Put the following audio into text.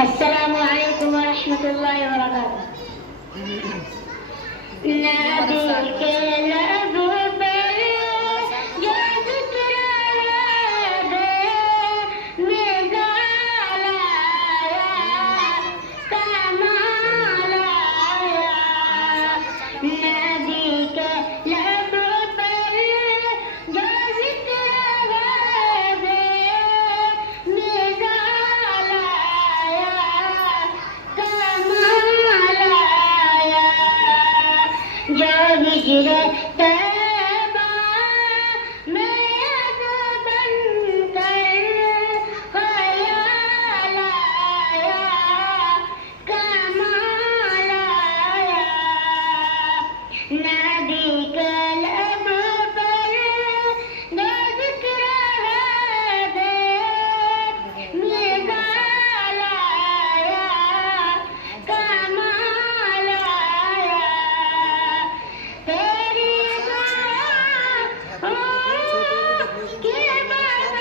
अस्सलामुअलैकुम वरहमतुल्लाहि वबरकातुह। नबी के लब पर जो जिक्र याद में गाया कमाल आया। नबी के लब पर जो जिक्र याद में गाया कमाल आया। जो हिजरे तैबा में याद बनकर ख्याल आया कमाल आया। नबी के लब पर जो जिक्र है मिसाल आया कमाल आया। तेरी दुआ के बदौलत